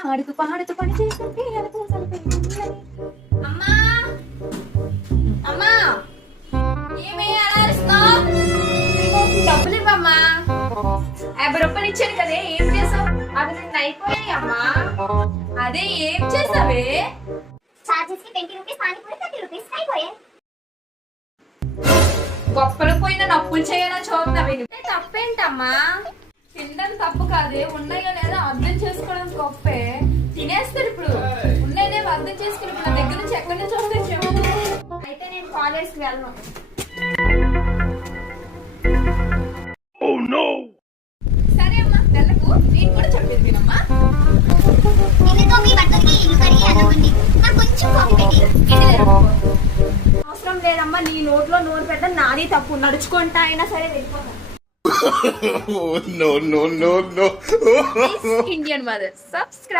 ఆడుతూ పాడుతూ పని చేస్తుంటే అమ్మా అమ్మా ఏమే అలా అరుస్తున్నావ్? డబ్బులు ఇవ్వమ్మా. 50 రూపాయలు ఇచ్చాను కదే, ఏం చేసావు? అది నిన్న అయిపోయాయి అమ్మా. అదే ఏం చేసావే? చార్జెస్ కి 20 రూపీస్, పానీపూరి 30 రూపీస్ అయిపోయాయి. గొప్పలు పోయిన నప్పులు చేయాలని చూస్తున్నావే. తప్పేంటమ్మా? తినడం తప్పు కాదే, ఉన్నాయో లేదో అర్థం చేసుకోవడం గొప్పే. తినేస్తారు ఇప్పుడు, ఉన్నాయో అర్థం చేసుకుని నా దగ్గర నుంచి ఎక్కడి నుంచి వస్తే చెప్పు. అయితే నేను కాలేజ్కి వెళ్ళను. సరే అమ్మా, వెళ్ళకు. నేను కూడా చెప్పేది వినమ్మా. నిన్నతో మీ బట్టలకి ఇల్లు కడిగి అన్నమండి. నాకు కొంచెం కాఫీ పెట్టి. అవసరం లేదమ్మా, నీ నోట్లో నోరు పెట్టడం నాది తప్పు. నడుచుకుంటా అయినా సరే వెళ్ళిపోతాను. No, no, no, no. Indian mother, subscribe.